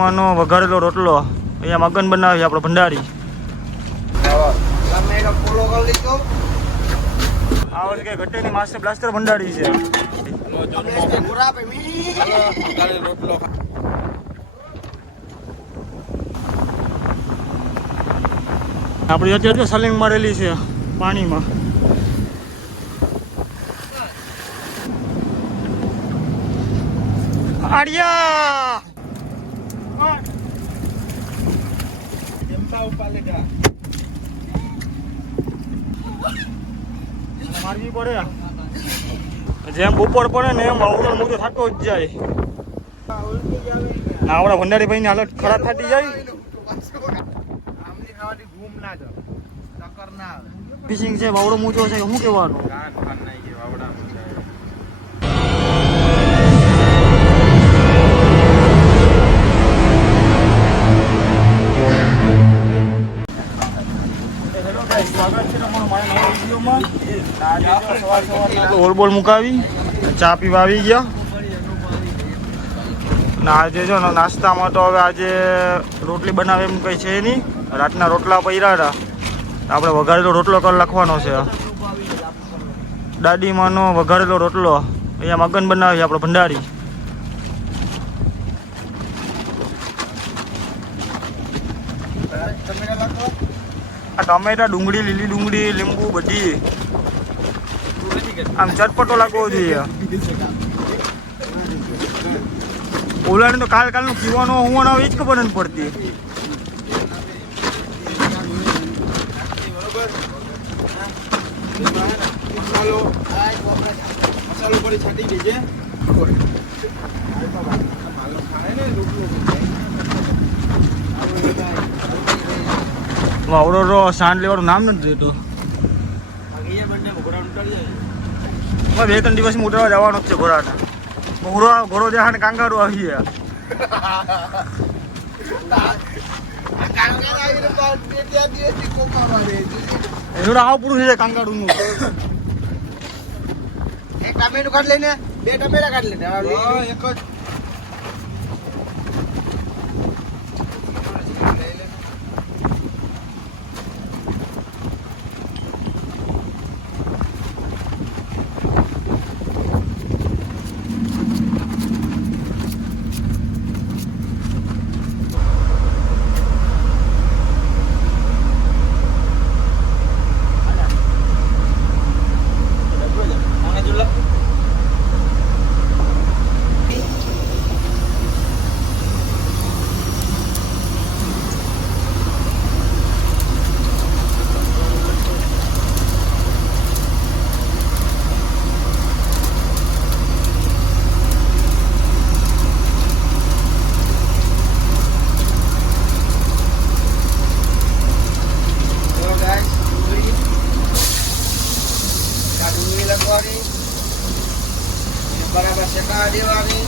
દાડીમાંનો વઘારેલો રોટલો અહીંયા મગન બનાવી આપણો ભંડારી. આ વર્ષે કઈ ઘટેની માસ્ટર બ્લાસ્ટર ભંડારી છે. આપણી અત્યારે સલિંગ મારેલી છે પાણીમાં. આડિયા મારવી પડે. જેમ બપોર પડે ને એમ અવડો મોટો થતો જ જાય. આપણા ભંડારી ભાઈ ની હાલત ખરાબ થતી જાય. ફિશિંગ છે વાવડો મૂચો છે શું કહેવાનું. ઓલબોલ મુકાવી ચા પીવા આવી ગયા. ને આજે જો નાસ્તામાં તો હવે આજે રોટલી બનાવે એમ કંઈ છે નહીં. રાતના રોટલા પડ્યા હતા. આપણે વઘારેલો રોટલો કર લખવાનો છે. દાડીમાંનો વઘારેલો રોટલો અહીંયા મગન બનાવી આપણો ભંડારી. ટમેટા, ડુંગળી, લીલી ડુંગળી, લીંબુ બધી આમ ચટપટો લાગવો જોઈએ. ઓલાને તો કાલનું પીવાનો હોવાનો એ જ ખબર નથી પડતી. વાવડો સાંડ લેવાનું નામ નથી જોઈતું. 2-3 દિવસ ઉતરવા જવાનો જ છે ઘોડાને. ઘોડો દેખાને કાંગારું આવી ગયા. એનું આવ પૂરું થઈ જાય કાંગારું નું. એક ટામેટું કાઢ લઈને 2 ટમેટા કાઢ લઈને એક જ. બરાબર શેકા દેવાની.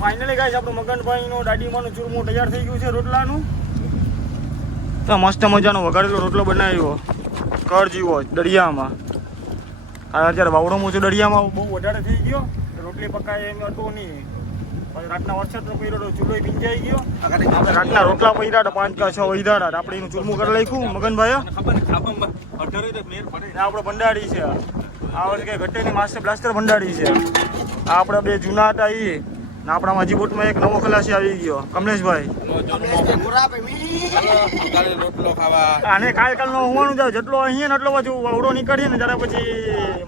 ફાઇનલી ગાઈસ આપણું મગનભાઈનું દાડીમાંનું ચૂરમું તૈયાર થઈ ગયું છે રોટલાનું. તો મસ્ત મજાનો વઘારેલો રોટલો બનાવ્યો કર જીવો દરિયામાં. અત્યારે વાવડો મૂછો દરિયામાં બહુ વધારે થઈ ગયો. રોટલી પકાય એમ હતું નહીં. પછી રાતના વરસાદનો પડ્યો તો ચૂલો ભીંજાઈ ગયો. રાતના રોટલા પડ્યા તો 5 કે 6 વૈધારા આપણે એનું ચૂરમું કરી નાખ્યું મગનભાઈ. આપણો ભંડારી છે આ વર્ષે કઈ ઘટે નહીં, માસ્ટર બ્લાસ્ટર ભંડારી છે. આ આપણા બે જૂના હતા એ ને આપણા માજીપોટમાં એક નવો ખલાસી આવી ગયો કમલેશભાઈ. આને કાલનો હોવાનું જાય જેટલો અહીંયા ને એટલો બાજુ અવડો નીકળીએ ને ત્યારે પછી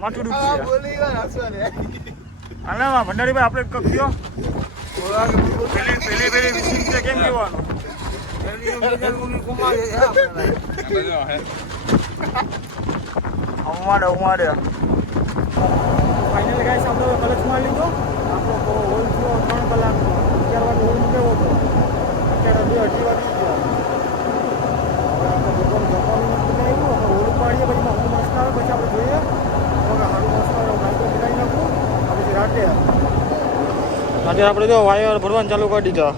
માથું દુખશે. અને ભંડારીભાઈ આપણે કયો પેલી વિશિષ્ટ કેમ કહેવાનું? અમારે ફાઇનલ ગાઈસ આપણે કલેક્શનમાં લીધો. આપણો હોલ થયો 3 કલાકનો. 11 વાગે હોલ મૂકેવો હતો, અત્યારે 2-2:30 વાગી ગયા. હવે આપણે બપોર જમવાનું બનાવ્યું, આપણે હોલ પાડીએ પછી હું મસ્ત આવે પછી આપણે જોઈએ હવે સારું મસ્ત આવે બાઈકો બનાવી નાખું. પછી રાતે આપણે જો વાયર ભરવાનું ચાલુ કરી દીધા.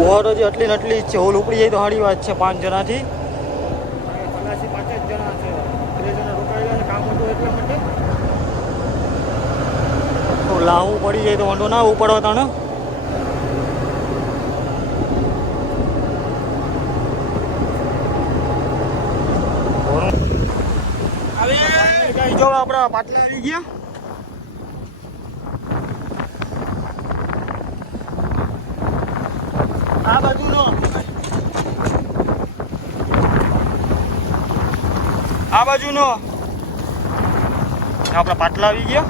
ઉહારો જે આટલી ને આટલી જ છે, હોલ ઉપડી જાય તો સારી વાત છે 5 જણાથી. ખલાસી 5 જ જણા છે, 2 જણા રોકાયેલા છે કામ હતું એટલા માટે. તો લાવું પડી જાય તો વાંધો ના ઉપાડવા તાણે. જો આપણા પાટલા આવી ગયા. આ બાજુનો આપણા પાટલા આવી ગયા.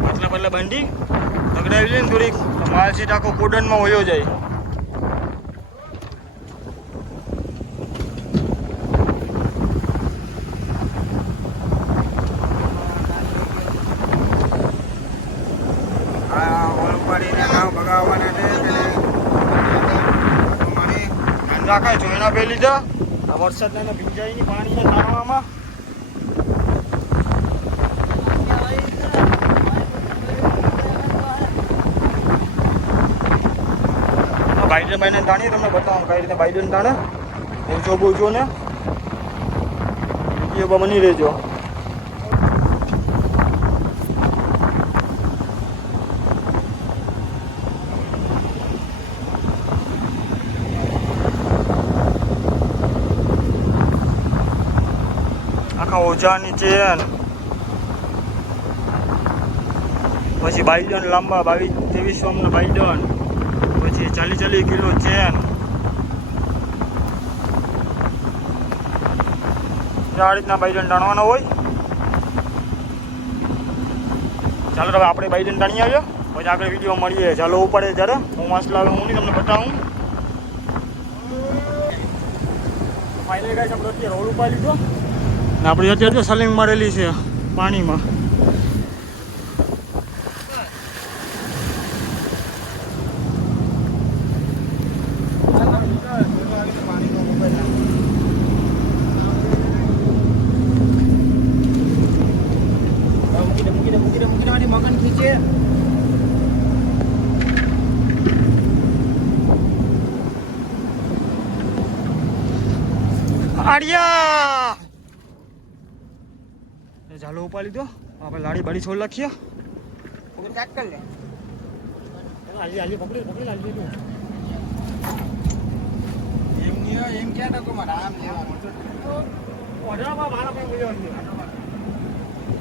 પાટલા બાંધી તગડાવી લઈને થોડીક માલ સીટ આખો કોડનમાં વયો જાય. રાખાય છો એના બે લીધા. આ વરસાદના ભીંજાય નહીં પાણીને નાવામાં. બાઈડન બાઈને તાણી તમને બતાવું કઈ રીતે બાઈડન તાણે ઊંચો બૂચો ને એ બની રહેજો. આખા ઓજાની ચેન, પછી બાઈડન લાંબા 22-23 સોમનો બાઈડન, પછી 40 કિલો ચેન. આ રીતના બાઈડન ટાણવાના હોય. ચાલો હવે આપણે બાઈડન ટાણી આવ્યો પછી આગળ વિડીયો મળીએ. ચાલો ઉપાડે જ્યારે હું માસ્ક લાવે હું નહીં તમને બતાવું. ફાઇનલ ગાઈસ આપણે અત્યારે રોડ ઉપાડી લીધો ને આપણે અત્યારે સલિંગ મારેલી છે પાણીમાં. મગન ખીચે આડિયા ચાલો ઉપાડી લીધો. આપણે લાડી બાડી છોડ લખીએ. ચાટ કર લે. હાલી પકડી લાલી એમ ક્યાં ટકો મારા આમ લેવાનું ઓઢામાં મારા કોઈ બોલ્યો નથી.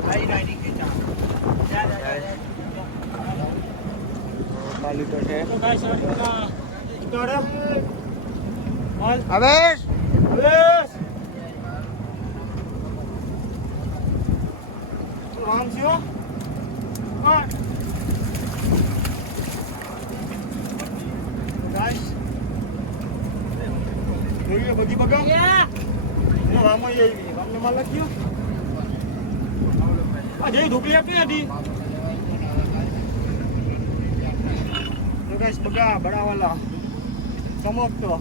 આઈ ખેંચા લીટર છે તો ગાઈસ સ્ટાર્ટ હવે રામ સિયો ગાઈસ જોઈએ બધી બગાવ રામ આવી રામને માલ લખ્યો. આ જે ઢોકલી આપી હતી તો ગાઈસ બગા બડાવાલા ચમકતો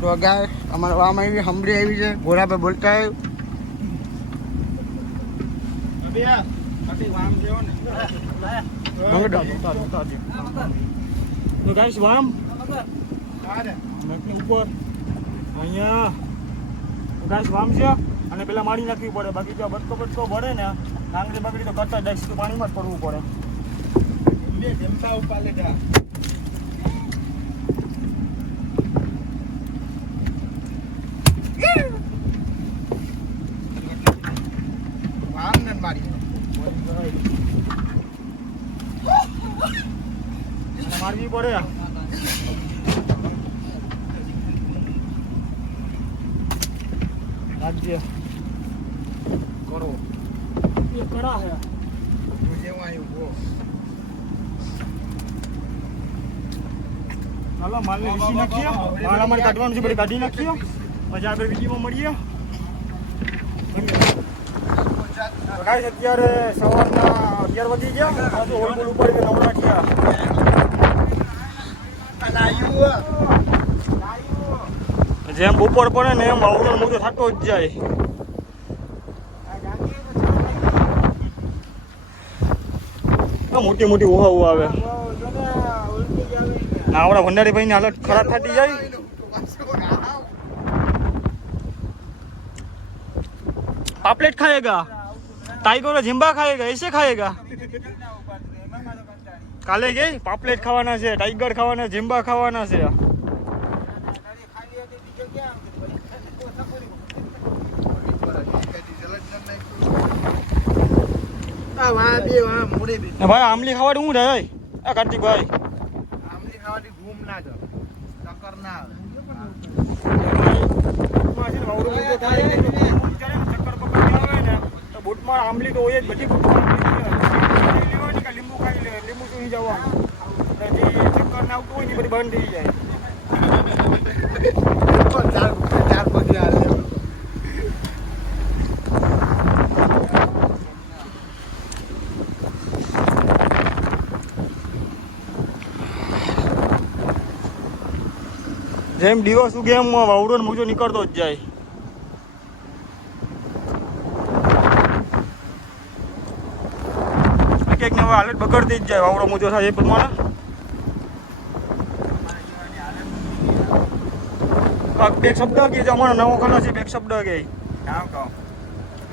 તો ગાઈસ અમારે વામ આવી હમરી આવી છે ઘોડા પર બોલતા આવ્યું બે આટી વામ જેવો ને મંગડા ઉતાર દે તો ગાઈસ વામ આરે નકની ઉપર અહીંયા ગાઈસ વામ છે અને પેલા મારી નાખવી પડે બાકી જો બટકો ભરે ને કાંગરી બગડી તો કરતા ડાયરેક્ટ પાણીમાં જ પડવું પડે બે જમતા ઉપર લેતા વામ ને મારી મારવી પડે રાજ્ય કરો એ કરા હે જેવું આવ્યું વો હાલો માલને વીસી નાખીએ માલ અમારે કાઢવાનું છે બધી કાઢી નાખીએ પછી આગળ વિડીયોમાં મળીએ ગાઈસ અત્યારે સવારના 11 વાગી ગયા આજે હોલ બોલ ઉપર નવરા થયા જેમ બપોર પડે ને એમ અવરો મોટો થતો જ જાય મોટી મોટી ઓહા આવે આપણા ભંડારી ભાઈ ની હાલત ખરાબ થતી જાય पापलेट खाएगा टाइगर झिम्बा खाएगा ऐसे खाएगा काले गए पापलेट खावाना છે टाइगर खावाना झिम्बा खावाना છે ભાઈ આમલી ખાવાડી હું રહે આ કાર્તિક ભાઈ આમલી ખાવાથી ઘૂમ ના જ ટક્કર ના આવે બુટમાં આમલી તો હોય જ બધી લેવાની કે લીંબુ ખાઈ લે લીંબુ સુઈ જવાનું ચક્કર ના આવતું હોય ને બધી બંધ થઈ જાય ચાર પગે આવે જેમ દિવસ ઉગે એમ વાવડો ને મોજો નીકળતો જ જાય એક ને હાલત બગડતી જ જાય વાવડો મોજો થાય એ પ્રમાણે એક શબ્દ કે અમારો નવો કલર છે એક શબ્દ કે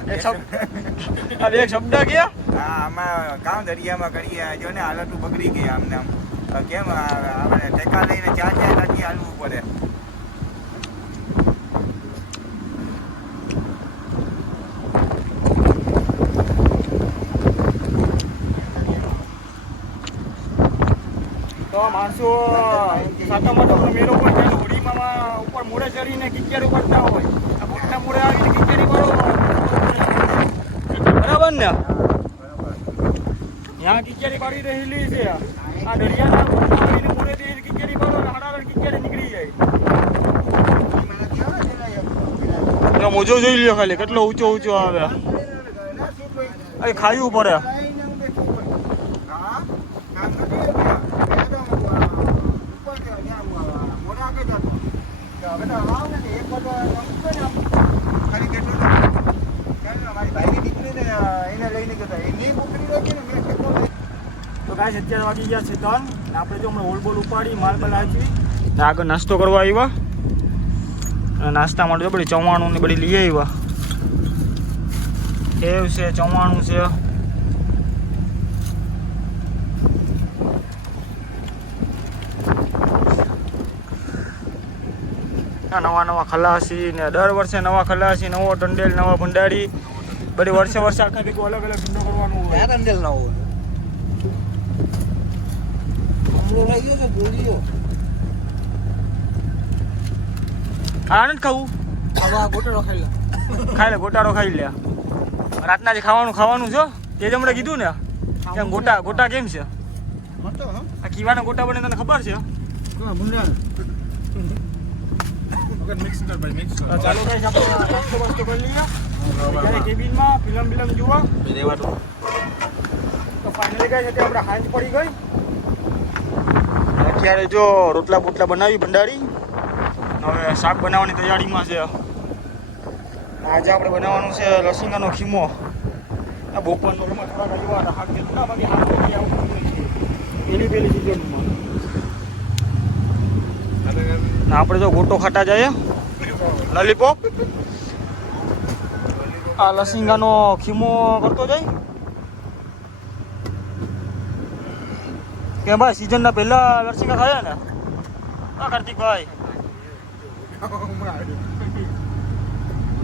એક શબ્દ કે હા આમાં કામ દરિયામાં કરીએ જો ને હાલત બગડી ગઈ આમને આમ કેમ આપણે ટેકા લઈને ચાર ત્યાંથી હાલવું પડે તો માણસો સાતમા મેળો પર જાય હોડીમાં ઉપર મોડે ચડીને કિચેરી કરતા હોય આ મોટા મોડે આવીને કિચેરી કરો બરાબર ને यहाँ किचेरी पड़ी रहेली છે આ દરિયાના આવીને મોડેથી કિચેરી કરો ને હડારણ કિચેરી નીકળી જાય મોજો જોઈ લ્યો ખાલી કેટલો ઊંચો ઊંચો આવે ખાવું પડે તો ગાઈસ અત્યારે વાગી ગયા છે 3 ને આપણે જો હમણાં હોલ બોલ ઉપાડી માલ બાલ હાચવી ને આગળ નાસ્તો કરવા આવ્યા અને નાસ્તા માટે બધી ચવાણું ને બધી લઈ આવ્યા સેવ છે ચવાણું છે નવા નવા ખલાસી ને દર વર્ષે નવા ખલાસી નવો ટંડેલ નવા ભંડારી બધી વર્ષે આખા ભેગું અલગ અલગ ધંધો કરવાનું હોય ટંડેલ ના હોય આનંદ ખાવું ખાઈ લે ગોટાળો ખાઈ લે રાતના જે ખાવાનું છો તે જ હમણાં કીધું ને કેમ ગોટા કેમ છે આ કીવાના ગોટા બને તને ખબર છે ચાલો ગાઈસ આપણે નાસ્તો કરી લઈએ ત્યારે કેબિનમાં ફિલ્મ જોવા તો ફાઇનલી ગાઈસ અત્યારે આપણે હાંજ પડી ગઈ અત્યારે જો રોટલા બોટલા બનાવી ભંડારી હવે શાક બનાવવાની તૈયારીમાં છે આજે આપણે બનાવવાનું છે લસંગાનો ખીમો આ બપોરનો રૂમમાં થોડાક આવ્યા હતા હાથ કીધું ના બાકી હાથ પડી આવું એની પેલી સિઝનમાં આપણે જો ગોટો ખાટા જાય લોલીપોપ આ લસિંગાનો ખીમો કરતો જાય કે ભાઈ સિઝનના પહેલા લસિંગા ખાયા ને હા કાર્તિકભાઈ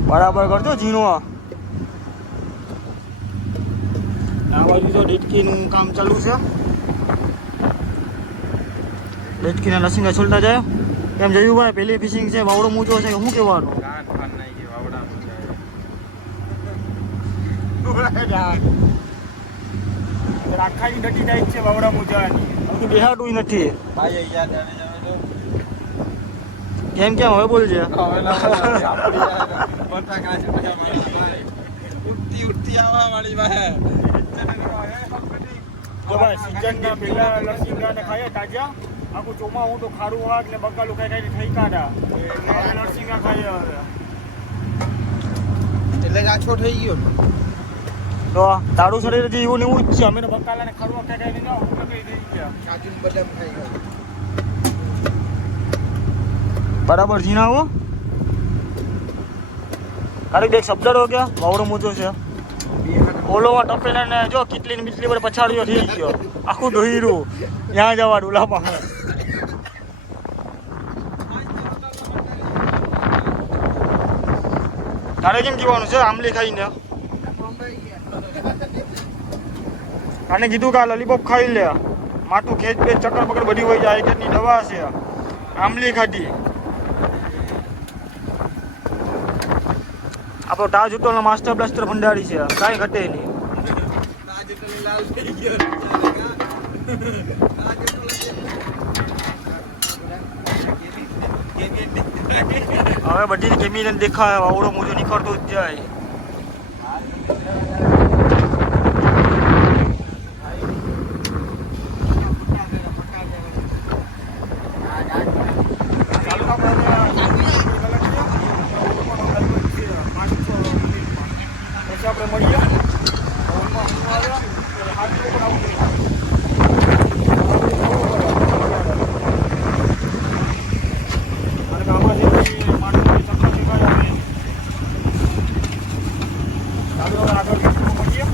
બરાબર કરજો ઝીણો આ બાજુ તો ડેટકીનું કામ ચાલુ છે ડેટકીના લસિંગા છોલતા જાય એમ જયુભાઈ પેલી ફિશિંગ છે વાવડો મૂચો છે કે શું કહેવાનું આખાની ડટી ટાઈપ છે વાવડા મૂચાની બેહાડું નથી કેમ કેમ હવે બોલજે સીઝનના પેલા લસિંગાને ખાઈએ તાજા આખું ચોમાસું તો ખારું વાગ ને બકાલું ખાઈ થઈ કાઢા હવે લસિંગા ખાઈએ હવે એટલે આછો થઈ ગયો તો તારું શરીર હજી એવું ને એવું જ છે અમે બકાલાને ખારું ખાઈ ના હું કઈ થઈ ગયા કાજુ બદામ ખાઈ ગયો બરાબર ઝીણાવો તારીખ એક શબ્દ હો ગયા વાવડો મોજો છે ઓલોમાં ટપેલા ને જો કેટલી ને બીટલી પર પછાડ્યો થઈ ગયો આખું ડોહીરું ત્યાં જવા ડુલામાં તારે કેમ કહેવાનું છે આમલી ખાઈને આને કીધું કે આ લોલીપોપ ખાઈ લે માથું ખેંચ બે ચક્કર પકડ બધી હોય જાય કેટલી દવા છે આમલી ખાધી આપણો તાજ હોટલનો માસ્ટર બ્લાસ્ટર ભંડારી છે કાંઈ ઘટે નહીં હવે બધી કેમિકલ દેખાય વાવડો મોજો નીકળતો જ જાય આપણે મળીએ આગળ મળીએ